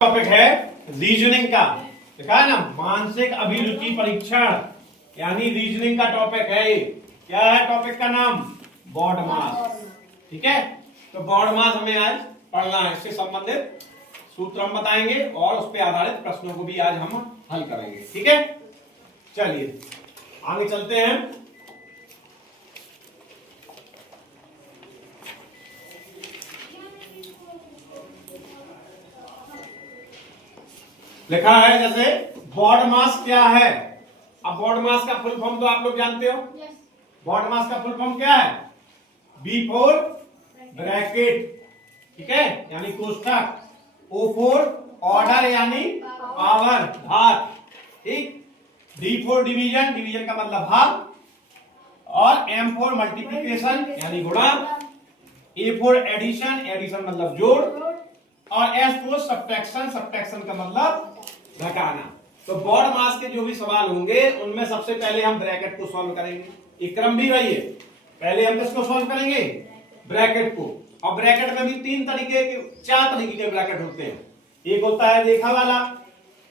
Topic है reasoning का। देखा है ना, मानसिक अभिरुचि परीक्षण यानी रीजनिंग का टॉपिक है। क्या है टॉपिक का नाम? बॉड मास। ठीक है, तो बॉड मास हमें आज पढ़ना है। इससे संबंधित सूत्र हम बताएंगे और उस पर आधारित प्रश्नों को भी आज हम हल करेंगे। ठीक है, चलिए आगे चलते हैं। लिखा है जैसे बॉड मास क्या है। अब बॉड मास का फुल फॉर्म तो आप लोग जानते हो। बॉड मास का फुल फॉर्म क्या है? बी फोर ब्रैकेट, ठीक है, यानी कोष्ठक, ओ फोर ऑर्डर यानी पावर भाग, ठीक, डी फोर डिवीजन, डिवीजन का मतलब भाग, और एम फोर मल्टीप्लीकेशन यानी गुणा, ए फोर एडिशन, एडिशन मतलब जोड़, और एस फोर सब्ट्रैक्शन, सब्ट्रैक्शन का मतलब घटाना। तो बॉड मास के जो भी सवाल होंगे उनमें सबसे पहले हम ब्रैकेट को सॉल्व करेंगे। एक क्रम भी वही है, पहले हम किसको सॉल्व करेंगे? ब्रैकेट को। और ब्रैकेट में भी चार तरीके के ब्रैकेट होते हैं। एक होता है रेखा वाला,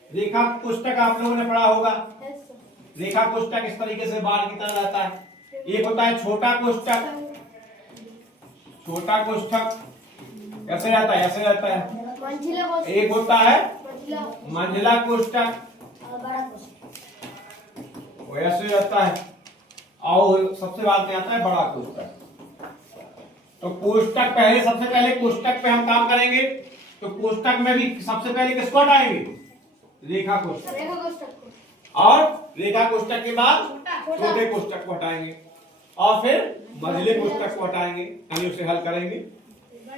रेखा कोष्ठक आप लोगों ने पढ़ा होगा। रेखा कोष्ठक इस तरीके से बार की तरह रहता है। एक होता है छोटा कोष्ठक, छोटा कोष्ठक ऐसे रहता है, ऐसे रहता है। एक होता है मंझला कोष्ठक, वो ऐसे रहता है। और सबसे बाद में आता है बड़ा कोष्ठक। तो कोष्ठक पहले, सबसे पहले कोष्ठक पे हम काम करेंगे। तो कोष्ठक में भी सबसे पहले किसको हटाएंगे? रेखा कोष्ठक। और रेखा कोष्ठक के बाद छोटे कोष्ठक को हटाएंगे, और फिर मंझले कोष्ठक को हटाएंगे, यानी उसे हल करेंगे,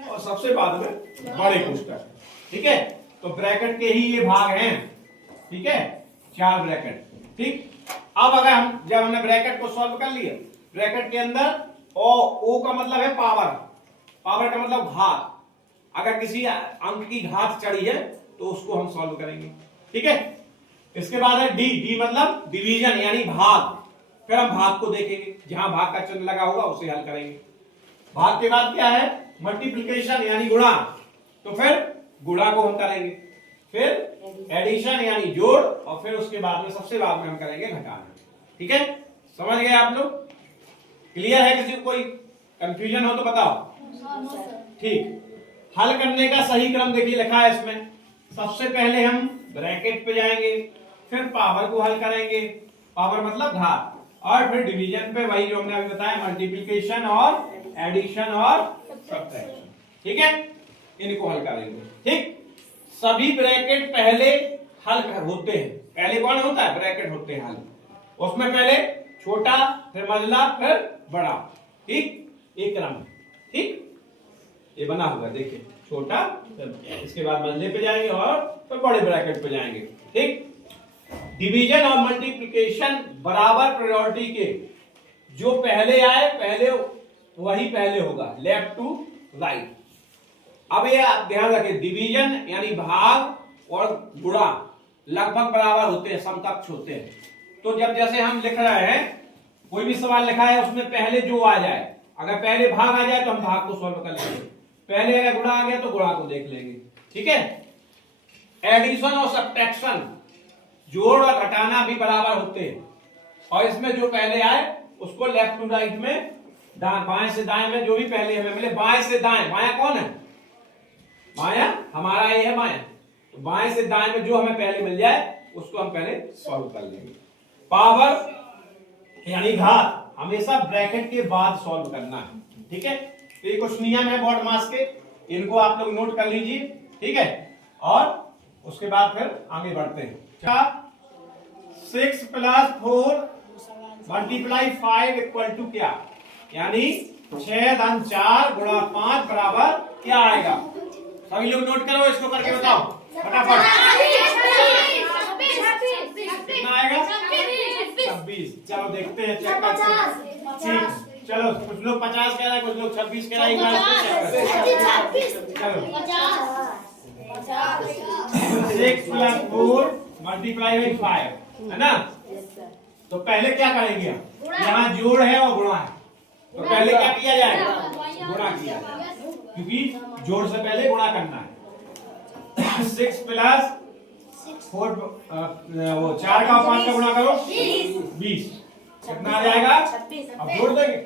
और सबसे बाद में बड़े कोष्ठक। ठीक है, तो ब्रैकेट के ही ये भाग हैं। ठीक है, चार ब्रैकेट। ठीक, अब अगर जब हमने ब्रैकेट को सॉल्व कर लिया, ब्रैकेट के अंदर ओ का मतलब है पावर, पावर का मतलब घात। अगर किसी अंक की घात चढ़ी है तो उसको हम सॉल्व करेंगे। ठीक है, इसके बाद है डी मतलब डिवीजन यानी भाग। फिर हम भाग को देखेंगे, जहां भाग का चिन्ह लगा होगा उसे हल करेंगे। भाग के बाद क्या है? मल्टीप्लिकेशन यानी गुणा। तो फिर गुणा को हम करेंगे, फिर एडिशन यानी जोड़, और फिर उसके बाद में सबसे बाद में हम करेंगे घटाना। ठीक है, समझ गए आप लोग? क्लियर है? किसी को कोई कंफ्यूजन हो तो बताओ। ठीक, हल करने का सही क्रम देखिए लिखा है इसमें। सबसे पहले हम ब्रैकेट पे जाएंगे, फिर पावर को हल करेंगे, पावर मतलब घात, और फिर डिवीजन पे वही जो हमने अभी बताया, मल्टीप्लिकेशन और एडिशन और सब्ट्रैक्शन। ठीक है, इनको हल करेंगे। ठीक, सभी ब्रैकेट पहले हल होते हैं। पहले कौन होता है? ब्रैकेट होते हैं हल। उसमें पहले छोटा, फिर मंझला, फिर बड़ा। ठीक, एक क्रम। ठीक, ये बना हुआ देखिए, छोटा, इसके बाद मंझले पे जाएंगे और फिर बड़े ब्रैकेट पे जाएंगे। ठीक, डिवीजन और मल्टीप्लिकेशन बराबर प्रायोरिटी के, जो पहले आए पहले वही पहले होगा, लेफ्ट टू राइट। अब ये आप ध्यान रखें, डिवीजन यानी भाग और गुणा लगभग बराबर होते हैं, समकक्ष होते हैं। तो जब जैसे हम लिख रहे हैं, कोई भी सवाल लिखा है उसमें पहले जो आ जाए, अगर पहले भाग आ जाए तो हम भाग को सॉल्व कर लेंगे, पहले अगर गुणा आ गया तो गुणा को देख लेंगे। ठीक है, एडिशन और सब्ट्रैक्शन, जोड़ और घटाना भी बराबर होते हैं, और इसमें जो पहले आए उसको लेफ्ट टू राइट में, बाएं से दाएं में जो भी पहले हमें मिले, बाएं से दाएं, बायां कौन है? बायां हमारा ये है बायां, तो बाएं से दाएं में जो हमें पहले मिल जाए उसको हम पहले सॉल्व कर लेंगे। पावर यानी घात हमेशा ब्रैकेट के बाद सॉल्व करना है। ठीक है, तो ये कुछ नियम है बॉड मास के, इनको आप लोग नोट कर लीजिए। ठीक है, और उसके बाद फिर आगे बढ़ते हैं। 6 + 4 मल्टीप्लाई 5 इक्वल टू क्या? यानी 6-4 गुणा 5 बराबर क्या आएगा? सभी लोग नोट करो, इसको करके बताओ फटाफट। कितना आएगा? 26। चलो देखते हैं, चेक करते हैं। ठीक, चलो कुछ लोग 50 कह रहे हैं, कुछ लोग 26 कह रहे हैं। चलो 6 + 4 मल्टीप्लाई बाई 5 है ना। तो पहले क्या करेंगे हम? यहाँ जोड़ है और गुणा है, तो पहले क्या किया जाएगा? गुणा किया जाएगा, क्योंकि जोड़ से पहले गुणा करना है। 6 प्लस 4 वो 4 का 5 का गुणा करो 20 कितना आ जाएगा? अब जोड़ देंगे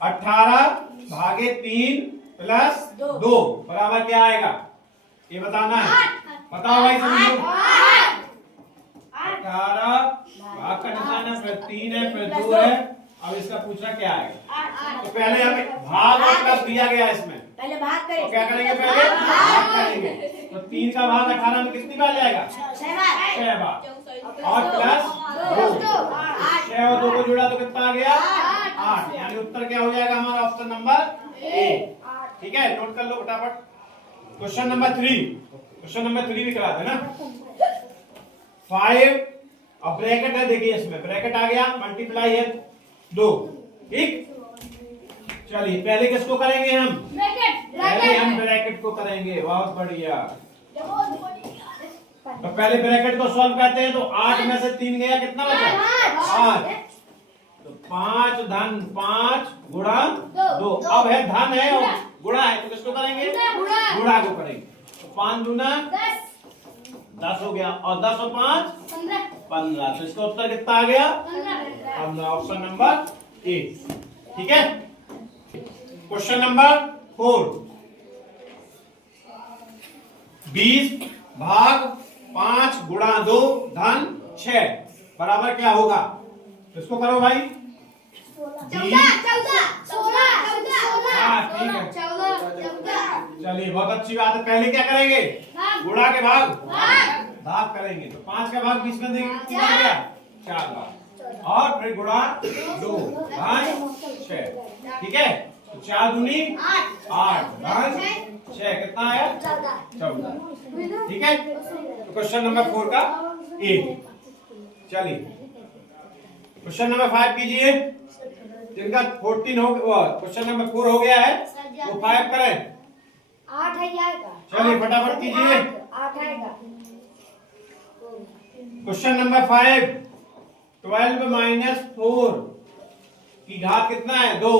18 भागे 3 प्लस 2 बराबर क्या आएगा? ये बताना है। बताओ भाई समझो। 18 भाग का निशान है, फिर 3 है, फिर 2 है। अब इसका पूछना क्या आएगा? तो पहले हमें भाग और प्लस दिया गया इसमें, पहले भाग करें। तो क्या करेंगे? पहले भाग करेंगे। तो 3 का भाग 18 में कितनी बार जाएगा? 6 बार। और प्लस 2 6 और 2 को जोड़ा तो कितना आ गया? 8। यानी उत्तर क्या हो जाएगा हमारा? Option number A. ठीक है, नोट कर लो फटाफट। क्वेश्चन नंबर 3, क्वेश्चन नंबर 3 भी करा देना। 5 अब ब्रैकेट है, देखिए इसमें ब्रैकेट आ गया, मल्टीप्लाई है 2। ठीक, चलिए पहले किसको करेंगे हम? पहले हम ब्रैकेट को करेंगे। बहुत बढ़िया। तो पहले ब्रैकेट को सॉल्व करते हैं। तो 8 में से 3 गया, कितना बचा? 8। तो 5 धन 5 गुणा 2। अब है धन है और गुणा है, तो किसको करेंगे? गुणा को करेंगे। तो 5 दूना 10 हो गया, और 10 और 5 15। तो इसका उत्तर कितना आ गया? 15। Option number A. ठीक है। क्वेश्चन नंबर 4, 20 भाग 5 गुणा 2 धन 6 बराबर क्या होगा? इसको करो भाई। 14 ठीक है, चलिए बहुत अच्छी बात है। पहले क्या करेंगे? गुणा के भाग भाग करेंगे। तो 5 का भाग 20 में देंगे, कितना हो गया? 4 बार। और फिर गुणा 2 धन 6। ठीक है, तो 4 दूनी 8 धन 6 कितना आया? 14। ठीक है, तो क्वेश्चन नंबर 4 का ए। चलिए क्वेश्चन नंबर 5 कीजिए। जिनका 14 हो, क्वेश्चन नंबर 4 हो गया है, वो 5 करें। 8 है आएगा। चलिए फटाफट कीजिए। 8 आएगा। क्वेश्चन नंबर 5, 12 माइनस 4 की घात कितना है? 2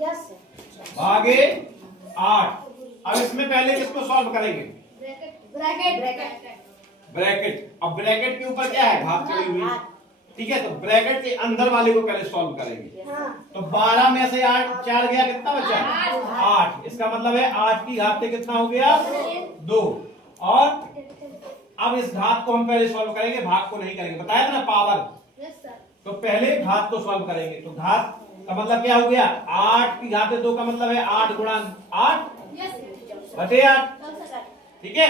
यस भागे 8। अब इसमें पहले किसको सॉल्व करेंगे? ब्रैकेट। अब ब्रैकेट के ऊपर क्या है? घात चढ़ी हुई। ठीक है, तो ब्रैकेट के अंदर वाले को पहले सॉल्व करेंगे। तो 12 में से 8 4 गया, कितना बचा? 8। इसका मतलब है 8 की घात से कितना हो गया? 2। और अब इस घात को हम पहले सॉल्व करेंगे, भाग को नहीं करेंगे। बताया था ना पावर। तो पहले घात को सॉल्व करेंगे। तो घात का मतलब क्या हो गया? 8 की घात 2 का मतलब है 8 गुणा 8 बटे 8। ठीक है,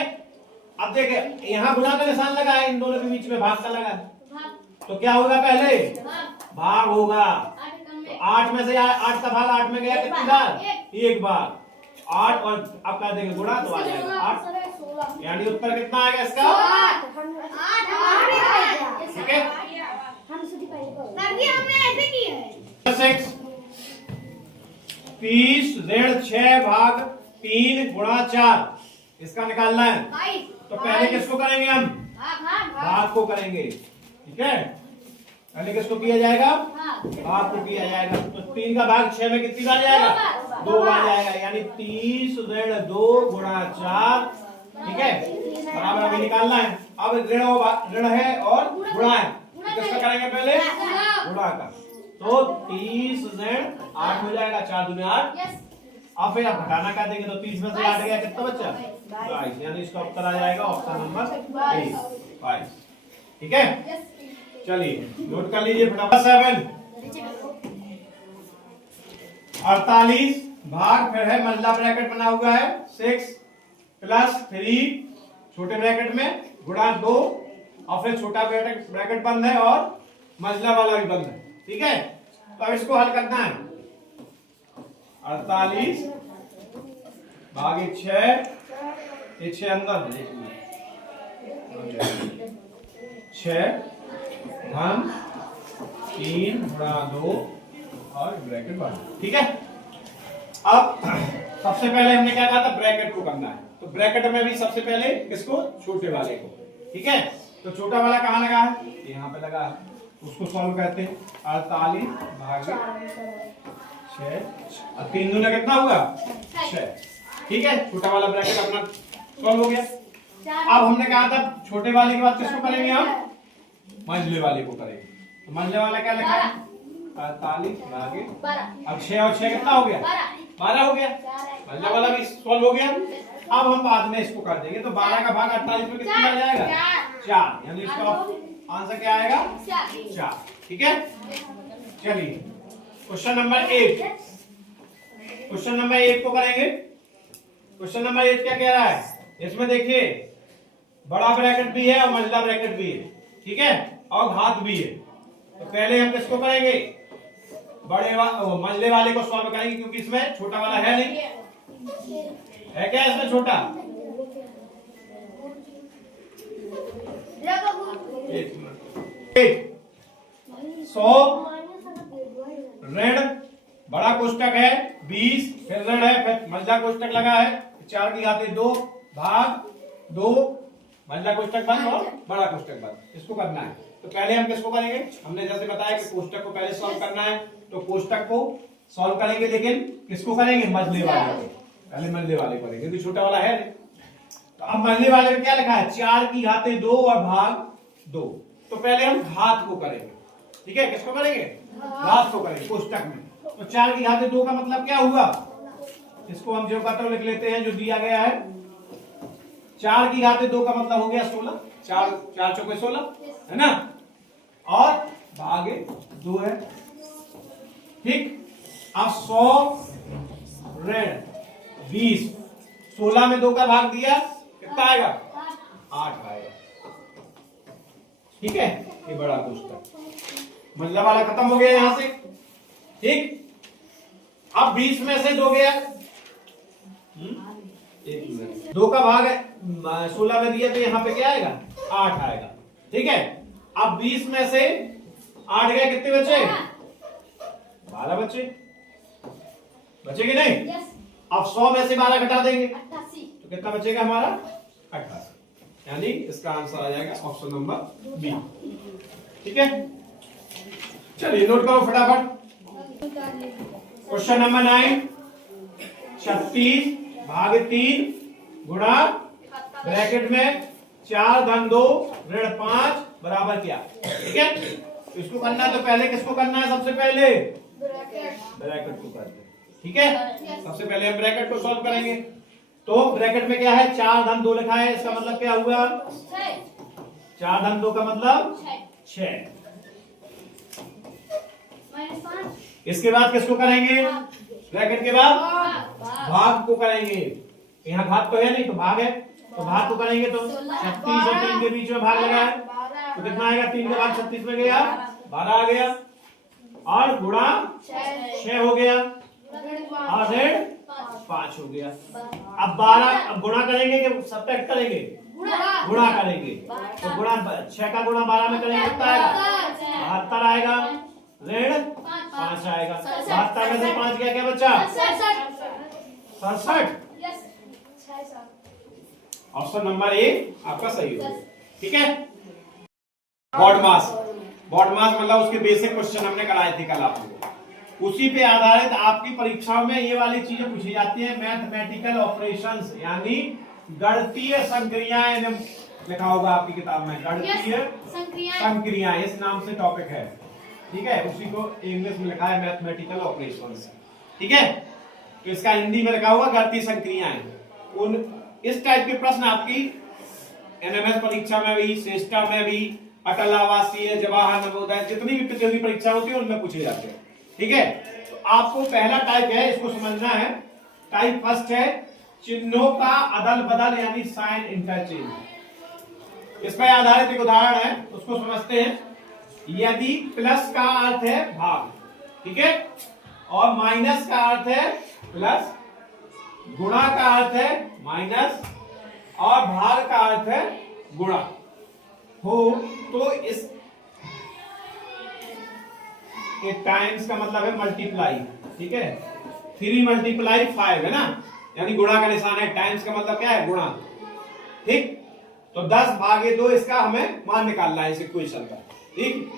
अब देखिए यहाँ गुणा का निशान लगा है, इन दोनों के बीच में भाग का लगा है। तो क्या होगा? पहले भाग होगा। तो 8 में से 8 का भाग 8 में गया, कितनी बार? 1 बार। 8 और अब कर देंगे गुणा, तो आ जाएगा 8। यानी उत्तर कितना आ गया इसका? 8। ठीक है, हमने ऐसे किया है। 30 ऋण 6 भाग 3 गुणा 4 इसका निकालना है। तो पहले किसको करेंगे हम? भाग को करेंगे। ठीक है, पहले किसको किया जाएगा? भाग को किया जाएगा। तो 3 का भाग 6 में कितनी बार जाएगा? 2 बार जाएगा। यानी 30 ऋण 2 गुणा 4। ठीक है, बराबर अभी निकालना है। अब ऋण है और गुणा है, तो किसका करेंगे? पहले गुणा का। तो 30 ऋण 8 हो जाएगा, 4 दूनी 8। अब फिर आप घटाना कर देंगे, तो 30 में से 8 गया, कितना बच्चा? 22। यानी इसका उत्तर आ जाएगा ऑप्शन नंबर ए, 22। ठीक है, चलिए नोट कर लीजिए फटाफट। 7 48 भाग, फिर है मंझला ब्रैकेट बना हुआ है 6 प्लस 3 छोटे ब्रैकेट में गुणा 2, और फिर छोटा ब्रैकेट बंद है और मंझला वाला भी बंद है। ठीक है, तो अब इसको हल करना है। 48 भागे 6, ये 6 अंदर है, 6 धन 3 गुणा 2 और ब्रैकेट बंद। ठीक है, अब सबसे पहले हमने क्या कहा था? ब्रैकेट को करना है। तो ब्रैकेट में भी सबसे पहले किसको? छोटे वाले को। ठीक है, तो छोटा वाला कहाँ लगा है? यहाँ पे लगा है। उसको सॉल्व करते हैं। 48 भागे 6 और 3 दूना कितना हुआ 6। ठीक है, छोटा वाला ब्रैकेट अपना सॉल्व हो गया। अब हमने कहा था छोटे वाले के बाद किसको करेंगे हम, मंझले वाले को करेंगे। तो मंझले वाला क्या लिखा है 48 भागे, अब 6 और 6 कितना हो गया 12 हो गया। मंझला वाला भी सॉल्व हो गया। अब हम बाद में इसको कर देंगे। तो 12 का भाग 48 में कितना आ जाएगा 4, यानी इसका आंसर क्या आएगा 4। ठीक है, चलिए क्वेश्चन नंबर 8। क्वेश्चन नंबर 8 को करेंगे। क्वेश्चन नंबर 8 क्या कह रहा है, इसमें देखिए बड़ा ब्रैकेट भी है और मंझला ब्रैकेट भी है। ठीक है, और घात भी है। तो पहले हम किसको करेंगे, मंझले वाले को सॉल्व करेंगे, क्योंकि इसमें छोटा वाला है नहीं, है क्या इसमें छोटा। एक मिनट, 100 ऋण बड़ा कोष्टक है 20, फिर ऋण है, फिर मंझला कोष्टक लगा है 4 की घात 2 भाग 2, मंझला कोष्टक बंद और बड़ा कोष्टक बंद। इसको करना है। तो पहले हम किसको करेंगे, हमने जैसे बताया कि कोष्टक को पहले सॉल्व करना है, तो कोष्टक को सॉल्व करेंगे, लेकिन किसको करेंगे मंझले वाले को। पहले मंझले वाले करेंगे क्योंकि छोटा वाला है नहीं। तो अब मंझले वाले में क्या लिखा है 4 की घात 2 और भाग 2। तो पहले हम घात को करेंगे। ठीक है, किसको करेंगे घात को करेंगे कोष्टक में। तो 4 की घात 2 का मतलब क्या हुआ, इसको हम जो कहते लिख लेते हैं जो दिया गया है। 4 की घात 2 का मतलब हो गया 16, 4 चौके 16 है ना, और भागे 2 है। ठीक, अब 100 ऋण 20, 16 में 2 का भाग दिया कितना आएगा 8 आएगा। ठीक है, ये बड़ा कोष्टक मंझला वाला खत्म हो गया यहां से। ठीक, अब 20 में से 2 गया, 2 का भाग है 16 में दिया, तो यहाँ पे क्या आएगा 8 आएगा। ठीक है, अब 20 में से 8 गए, कितने बचे 12 बचे, बचेगी नहीं। अब 100 में से 12 घटा देंगे तो कितना बचेगा हमारा 88, यानी इसका आंसर आ जाएगा ऑप्शन नंबर बी। ठीक है, चलिए नोट करो फटाफट। क्वेश्चन नंबर 9, 36 भाग 3 गुणा ब्रैकेट में 4 धन 2 ऋण 5 बराबर क्या। ठीक है, तो इसको करना है, तो पहले किसको करना है, सबसे पहले ब्रैकेट को करते हैं। ठीक है, सबसे पहले हम ब्रैकेट को सॉल्व करेंगे। तो ब्रैकेट में क्या है 4 धन 2 लिखा है, इसका मतलब क्या हुआ 4 धन 2 का मतलब 6। इसके बाद किसको करेंगे, ब्रैकेट के बाद भाग को करेंगे। यहाँ घात तो है नहीं, तो भाग है, तो भाग को करेंगे। तो 36 और 3 के बीच में भाग लगा है, तो कितना आएगा 3 का भाग 36 में गया 12 आ गया, और गुणा 6 हो गया, और ऋण 5 हो गया। अब 12 अब गुणा करेंगे कि सब्ट्रैक्ट करेंगे, गुणा करेंगे। तो गुणा 6 का गुणा 12 में करेंगे कितना आएगा 72 आएगा, ऋण 5 आएगा। 72 में से 5 गया, क्या बचा 67। ऑप्शन नंबर ए आपका सही होगा। ठीक है, बॉड मास मतलब उसके बेसिक क्वेश्चन हमने कराए थे कल आपको, उसी पे आधारित आपकी परीक्षाओं में ये वाली चीजें पूछी जाती है। मैथमेटिकल ऑपरेशंस यानी गणितीय संक्रियाएं लिखा होगा आपकी किताब में, गणितीय संक्रियाएं इस नाम से टॉपिक है। ठीक है, उसी को इंग्लिश में लिखा है मैथमेटिकल ऑपरेशंस। ठीक है, तो इसका हिंदी में लिखा हुआ गणितीय संक्रियाएं। उन इस टाइप के प्रश्न आपकी एनएमएस परीक्षा में भी, श्रेष्ठा में भी, अटल आवासीय, जवाहर नवोदय, जितनी भी प्रतियोगी परीक्षा होती है उनमें पूछे जाते हैं। ठीक है, तो आपको पहला टाइप है, इसको समझना है। टाइप फर्स्ट है चिन्हों का अदल बदल यानी साइन इंटरचेंज। इस पर आधारित एक उदाहरण है, उसको समझते हैं। यदि प्लस का अर्थ है भाग, ठीक है, और माइनस का अर्थ है प्लस, गुणा का अर्थ है माइनस, और भाग का अर्थ है गुणा हो, तो इस टाइम्स का मतलब है मल्टीप्लाई। ठीक है, 3 × 5 है ना, यानी गुणा का निशान है। टाइम्स का मतलब क्या है गुणा। ठीक, तो 10 भागे 2 इसका हमें मान निकालना है इस इक्वेशन का। ठीक,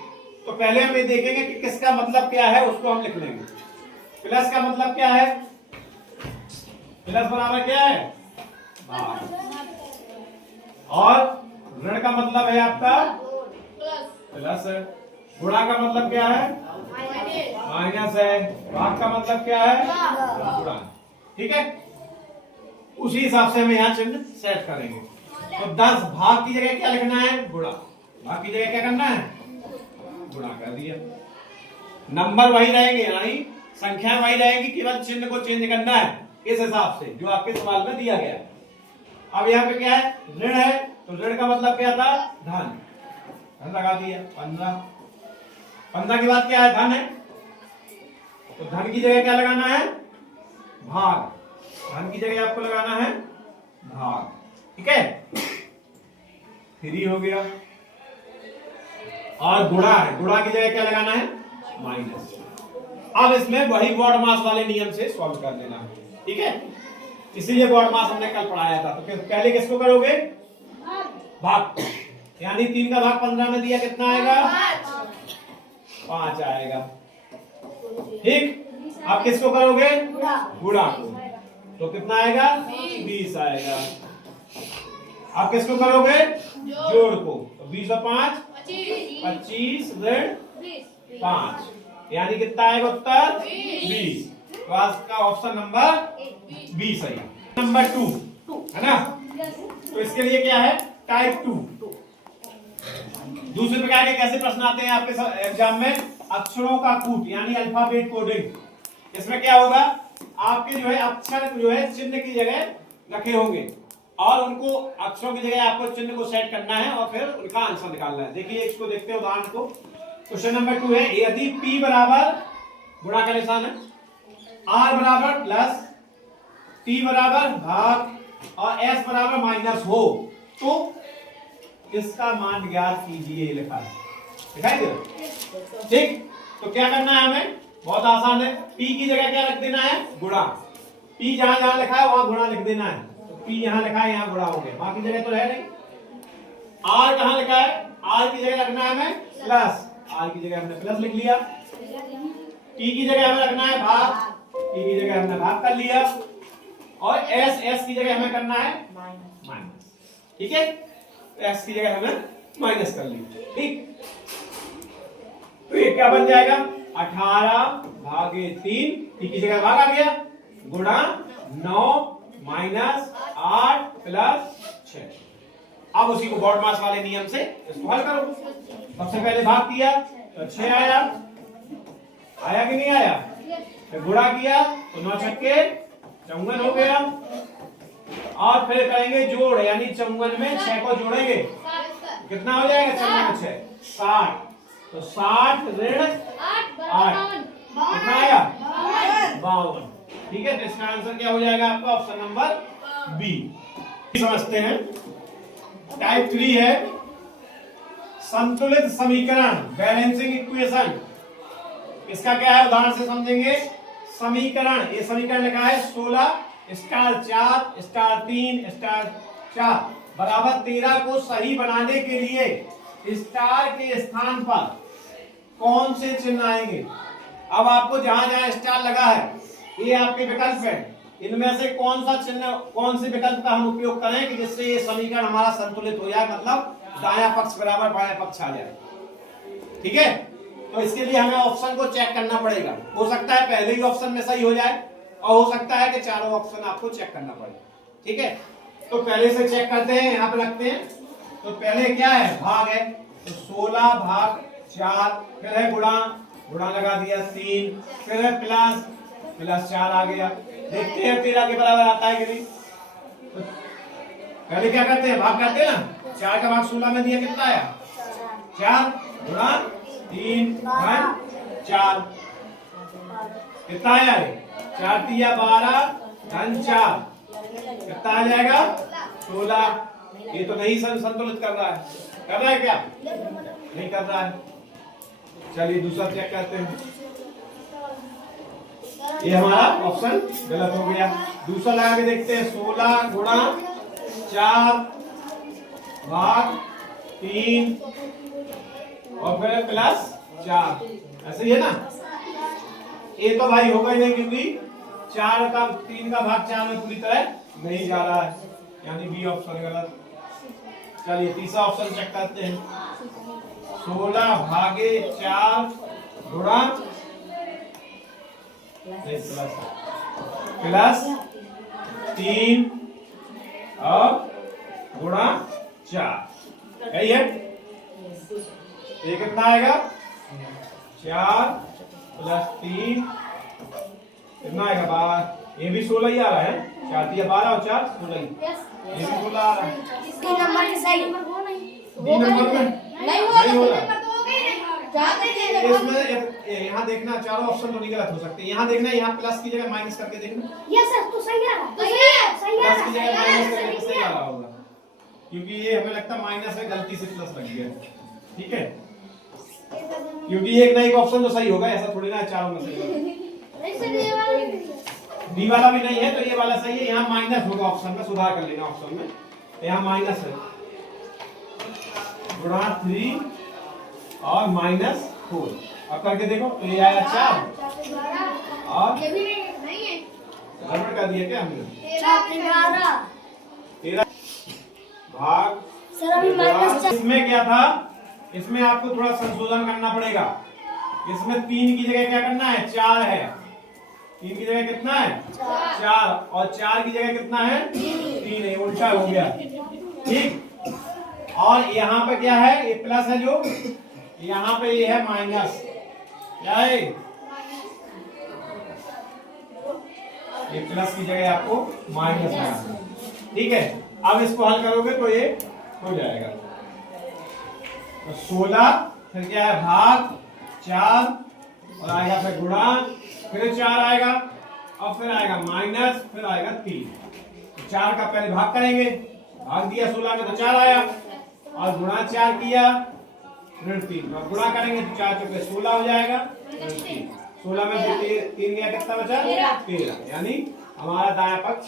तो पहले हम ये देखेंगे कि किसका मतलब क्या है, उसको हम लिख लेंगे। प्लस का मतलब क्या है, प्लस बराबर क्या है, भाग। और ऋण का मतलब है आपका प्लस है। गुणा का मतलब क्या है, माइनस है। भाग का मतलब क्या है, गुणा। ठीक है, उसी हिसाब से हमें यहाँ चिन्ह सेट करेंगे। तो 10 भाग की जगह क्या लिखना है, गुणा। भाग की जगह क्या करना है, गुणा कर दिया। नंबर वही रहेंगे, यानी संख्या वही रहेगी, केवल चिन्ह को चेंज करना है इस हिसाब से जो आपके सवाल में दिया गया है। अब यहाँ पे क्या है, ऋण है, तो ऋण का मतलब क्या था, धन। धन लगा दिया 15। 15 के बाद क्या है, धन है, तो धन की जगह क्या लगाना है, भाग। धन की जगह आपको लगाना है भाग। ठीक है, 3 हो गया। और गुणा है, गुणा की जगह क्या लगाना है, माइनस। अब इसमें वही बॉड मास वाले नियम से सॉल्व कर देना है। ठीक है, इसीलिए बॉड मास हमने कल पढ़ाया था। तो पहले किसको करोगे, भाग। यानी 3 का भाग 15 में दिया, कितना आएगा, 5 आएगा। ठीक, आप किसको करोगे, गुणा को, तो कितना आएगा, 20 आएगा। आप किसको करोगे, जोड़ को, तो 20 और 5 25 ऋण 5, यानी कितना आएगा उत्तर, 20। तो आज का ऑप्शन नंबर 20 है। नंबर 2 है ना, तो इसके लिए क्या है, टाइप 2। दूसरे प्रकार के कैसे प्रश्न आते हैं आपके एग्जाम में, अक्षरों का कूट यानी अल्फाबेट कोडिंग। इसमें क्या होगा, आपके जो है अक्षर जो है चिन्ह की जगह रखे होंगे और उनको अक्षरों की जगह आपको चिन्ह को सेट करना है और फिर उनका आंसर निकालना है। देखिए इसको देखते हैं उदाहरण को। क्वेश्चन नंबर 2 है, यदि P बराबर, गुणा का निशान है, R बराबर प्लस, T बराबर भाग और S बराबर माइनस हो तो इसका मान ज्ञात कीजिए, लिखा है, दिखाई दे। ठीक, तो क्या करना है हमें, बहुत आसान है। P की जगह क्या रख देना है, गुणा। P जहां जहां लिखा है वहां गुणा लिख देना है। तो P यहां लिखा है, यहां गुणा हो गया, बाकी जगह तो है नहीं। R कहां लिखा है, R की जगह रखना है हमें प्लस, R की जगह हमने प्लस लिख लिया। T की जगह हमें रखना है भाग, T की जगह हमने भाग कर लिया। और S की जगह हमें करना है माइनस। ठीक है, S की जगह हमें माइनस कर लिया। ठीक, तो ये क्या बन जाएगा, 18 भागे 3, T की जगह भाग आ गया, गुणा 9 माइनस 8 प्लस 6। अब उसी को बॉड मास वाले नियम से इसको हल करो। सबसे पहले भाग किया तो 6 आया, आया कि नहीं आया, फिर गुणा किया तो 9 छक्के 54 हो गया। और फिर करेंगे जोड़, यानी 54 में 6 को जोड़ेंगे, कितना हो जाएगा, 54 में 6 60। तो 60 ऋण 8 कितना आया, 52। ठीक है, तो इसका आंसर क्या हो जाएगा आपका, ऑप्शन नंबर बी। समझते हैं, टाइप 3 है, संतुलित समीकरण, बैलेंसिंग इक्वेशन। इसका क्या है, उदाहरण से समझेंगे। समीकरण, ये समीकरण लिखा है 16 स्टार 4 स्टार 3 स्टार 4 बराबर 13 को सही बनाने के लिए स्टार के स्थान पर कौन से चिन्ह आएंगे। अब आपको जहां जहां स्टार लगा है ये आपके विकल्प है, इनमें से कौन सा चिन्ह, कौन से विकल्प का हम उपयोग करें कि जिससे ये समीकरण हमारा संतुलित हो जाए, मतलब दायां पक्ष बराबर बायां पक्ष आ जाए। ठीक है, तो इसके लिए हमें ऑप्शन को चेक करना पड़ेगा। हो सकता है पहले ही ऑप्शन में सही हो जाए और हो सकता है कि चारों ऑप्शन आपको चेक करना पड़े। ठीक है, तो पहले से चेक करते हैं, यहाँ पे रखते हैं। तो पहले क्या है, भाग है, तो 16 भाग 4, फिर है गुणा, गुणा लगा दिया 3, फिर है प्लस, प्लस 4 आ गया। देखते हैं 13 के बराबर आता है कि नहीं। तो पहले क्या करते हैं, भाग करते हैं ना, 4 का भाग 16 में दिया, कितना आया 4, गुणा 3 भाग 4, कितना आया, 4 तिया 12 धन 4, कितना आ जाएगा 16। ये तो नहीं संतुलित कर रहा है क्या, नहीं कर रहा है। चलिए दूसरा चेक करते हैं। ये हमारा ऑप्शन गलत हो गया। दूसरा लगा के देखते हैं, 16 गुणा 4 भाग 3 और फिर प्लस 4, ऐसे ही है ना। ए तो भाई होगा ही नहीं क्योंकि 3 का भाग 4 में पूरी तरह नहीं जा रहा है, यानी बी ऑप्शन गलत। चलिए तीसरा ऑप्शन चेक करते हैं। 16 भागे 4 गुणा प्लस 3 और गुणा 4, यही है। ये कितना आएगा? 4 प्लस 3 कितना आएगा? 12। ये भी 16 ही आ रहा है। 4 दिया 12 और 4 16 ही। ये भी 16 आ रहा है। इसका नंबर सही डी नंबर में नहीं हो रहा। इसमें यहाँ देखना, चारों ऑप्शन तो नहीं गलत हो सकते। यहाँ देखना, यहाँ प्लस की जगह माइनस करके देखना। यस सर, तो सही आ रहा है, तो सही है, सही आ प्लस की जगह माइनस रहा करके तो सही आ है। रहा होगा, क्योंकि ये हमें लगता है माइनस है, गलती से प्लस लग गया। ठीक है, क्योंकि एक ना एक ऑप्शन तो सही होगा, ऐसा थोड़ी ना चारों में से। डी वाला भी नहीं है तो ये वाला सही है। यहाँ माइनस होगा ऑप्शन में, सुधार कर लेना ऑप्शन में। यहाँ माइनस है, गुणा 3 और -4। अब करके देखो तो ये आया 4 और ये भी नहीं है, गड़बड़ कर दिया क्या हमने? 13 भाग सर अभी माइनस। इसमें क्या था, इसमें आपको थोड़ा संशोधन करना पड़ेगा। इसमें 3 की जगह क्या करना है? 4 है। 3 की जगह कितना है? 4 और 4 की जगह कितना है? 3 है, उल्टा हो गया। ठीक, और यहाँ पे क्या है? ये प्लस है, जो यहाँ पे ये है माइनस। क्या है? ये प्लस की जगह आपको माइनस लगाना है। ठीक है, अब इसको हल करोगे तो ये हो जाएगा। तो 16 फिर क्या है? भाग 4 और आएगा फिर गुणा, फिर 4 आएगा और फिर आएगा माइनस, फिर आएगा 3। तो 4 का पहले भाग करेंगे, भाग दिया 16 में तो 4 आया और गुणा 4 किया, ऋण 3 और गुणा करेंगे तो 4 चौके 16 हो जाएगा, ऋण 3। 16 में से 3 गया, कितना बचा? 13। यानी हमारा दायां पक्ष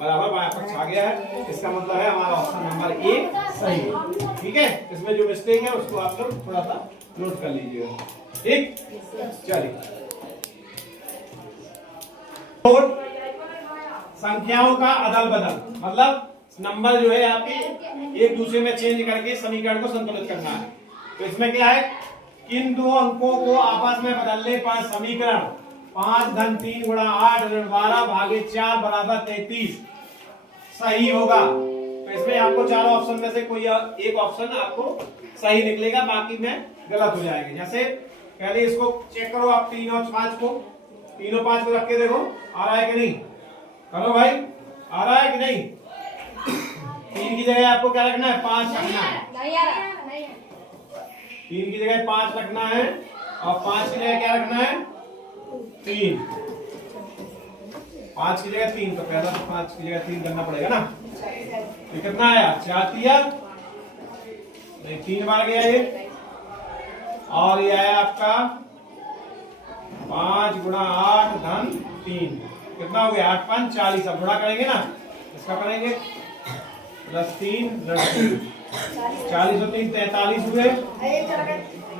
बराबर बायां पक्ष आ गया है। इसका मतलब है हमारा ऑप्शन नंबर 1 सही है। ठीक है, इसमें जो मिस्टेक है उसको आप लोग थोड़ा सा नोट कर लीजिएगा। ठीक, चलिए संख्याओं का अदल बदल, मतलब नंबर जो है आपके एक दूसरे में चेंज करके समीकरण को संतुलित करना है। तो इसमें क्या है? किन दो अंकों को आपस में बदलने पर समीकरण 5 धन 3 गुणा 8 ऋण 12 भागे 4 बराबर 33 सही होगा। तो इसमें आपको चारों ऑप्शन में से कोई एक ऑप्शन आपको सही निकलेगा, बाकी में गलत हो जाएंगे। जैसे पहले इसको चेक करो आप, 3 और 5 को, 3 और 5 को रख के देखो आ रहा है कि नहीं। करो भाई, आ रहा है कि नहीं? 3 की जगह आपको क्या रखना है? 5 रखना है। नहीं आ रहा, नहीं है। 3 की जगह 5 रखना है और 5 की जगह क्या रखना है? 3। 5 की जगह 3, तो पहला तो 5 की जगह 3 करना पड़ेगा ना। तो कितना आया? 4 दिया नहीं, 3 बार गया ये, और ये आया आपका 5 गुणा 8 धन 3, कितना हो गया? 8 5 40। अब गुणा करेंगे ना, इसका करेंगे प्लस 3 40 और 3 43 हुए।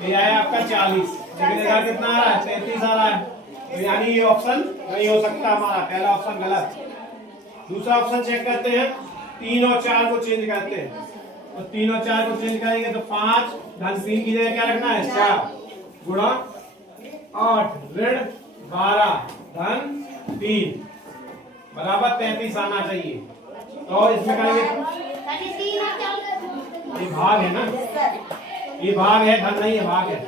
ये आया आपका 40, लेकिन इधर कितना आ रहा है? 33 आ रहा है। तो यानी ये ऑप्शन नहीं हो सकता हमारा, पहला ऑप्शन गलत। दूसरा ऑप्शन चेक करते हैं, 3 और 4 को चेंज करते हैं। तो 3 और 4 को चेंज करेंगे तो 5 धन 3 की जगह क्या रखना है? 4 गुणा 8 ऋण 12 धन 3 बराबर 33 आना चाहिए। तो इसमें करेंगे, ये भाग है ना, ये भाग है, धन नहीं है, भाग है।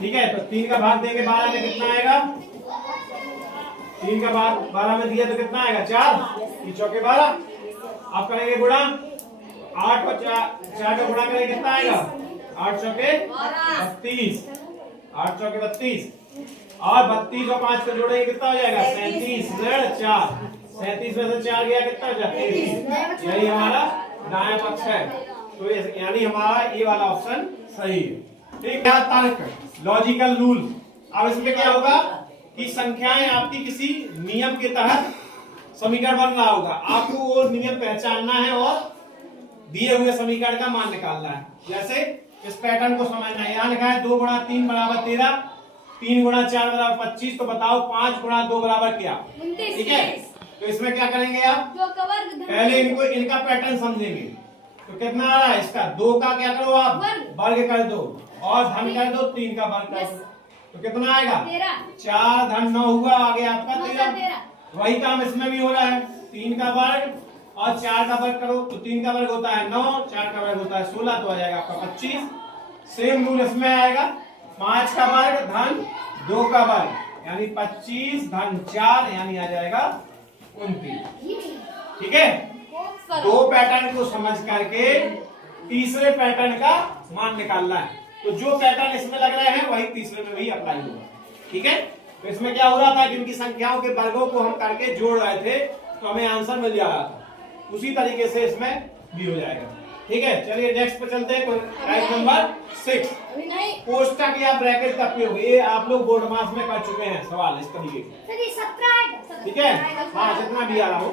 ठीक है, तो 3 का भाग देंगे 12 में, कितना आएगा? 3 का भाग 12 में दिया तो कितना आएगा? 4, 3 चौके 12। अब करेंगे गुणा, 8 और 4 का गुणा करेंगे, कितना आएगा? 8 चौके 32, 8 चौके 32 और 32 और 5 को जोड़ेंगे, कितना हो जाएगा? 37 ऋण 4। 37 में से 4 गया, कितना हो जाएगा? 33। यही हमारा दायां पक्ष है। तो यानी हमारा ये वाला ऑप्शन सही है। ठीक है, तर्क, लॉजिकल रूल। अब इसमें क्या होगा कि संख्याएं आपकी किसी नियम के तहत समीकरण बन रहा होगा, आपको वो नियम पहचानना है और दिए हुए समीकरण का मान निकालना है। जैसे इस पैटर्न को समझना है। यहाँ लिखा है 2 गुणा 3 बराबर 13, 3 गुणा 4 बराबर 25। तो बताओ 5 गुणा 2 बराबर क्या? 29। ठीक है, तो इसमें क्या करेंगे आप? जो कवर पहले इनका पैटर्न समझेंगे। तो कितना आ रहा है इसका? 2 का क्या करो आप? वर्ग कर दो और धन कर दो, 3 का वर्ग कर दो। तो कितना आएगा? 4 धन 9 हुआ, आगे आपका 13। वही काम इसमें भी हो रहा है। 3 का वर्ग और 4 का वर्ग करो तो 3 का वर्ग होता है 9, 4 का वर्ग होता है 16, तो आ जाएगा आपका 25। सेम रूल इसमें आएगा, 5 का वर्ग धन 2 का वर्ग यानी 25 धन 4 यानी आ जाएगा 29। ठीक है, 2 पैटर्न को समझ करके तीसरे पैटर्न का मान निकालना है। तो जो पैटर्न इसमें लग रहे हैं वही तीसरे में भी अप्लाई होगा। ठीक है, तो इसमें क्या हो रहा था कि उनकी संख्याओं के वर्गों को हम करके जोड़ रहे थे तो हमें आंसर मिल जा रहा था। उसी तरीके से इसमें भी हो जाएगा। ठीक है, चलिए नेक्स्ट पे चलते हैं। टाइप नंबर 6, कोष्टक या ब्रैकेट का प्रयोग। ये आप लोग बोर्ड मास में कर चुके हैं सवाल इस तरीके के। ठीक है, हाँ जितना भी आ रहा हो।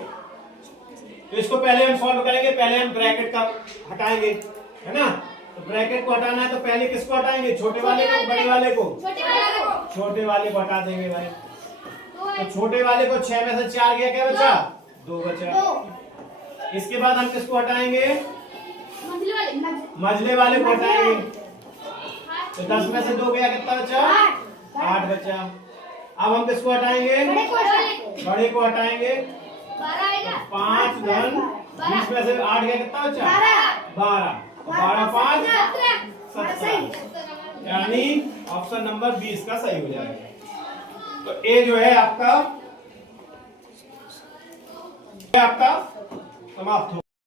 तो इसको पहले हम सॉल्व करेंगे। पहले हम ब्रैकेट का हटाएंगे, है ना। तो ब्रैकेट को हटाना है तो पहले किसको हटाएंगे? छोटे वाले को, बड़े वाले को? छोटे वाले को हटा देंगे भाई। तो छोटे वाले को 6 में से 4 गया, क्या बचा? 2 बचा। इसके बाद हम किसको हटाएंगे? मझले वाले को हटाएंगे। तो 10 में से 2 गया, कितना बचा? 8 बचा। अब हम किसको हटाएंगे? बड़े को हटाएंगे। 5 धन 20 में से 8 गया, कितना बचा? 12। 12 5 17 यानी ऑप्शन नंबर 20 का सही हो जाएगा। तो ए जो है आपका समाप्त हो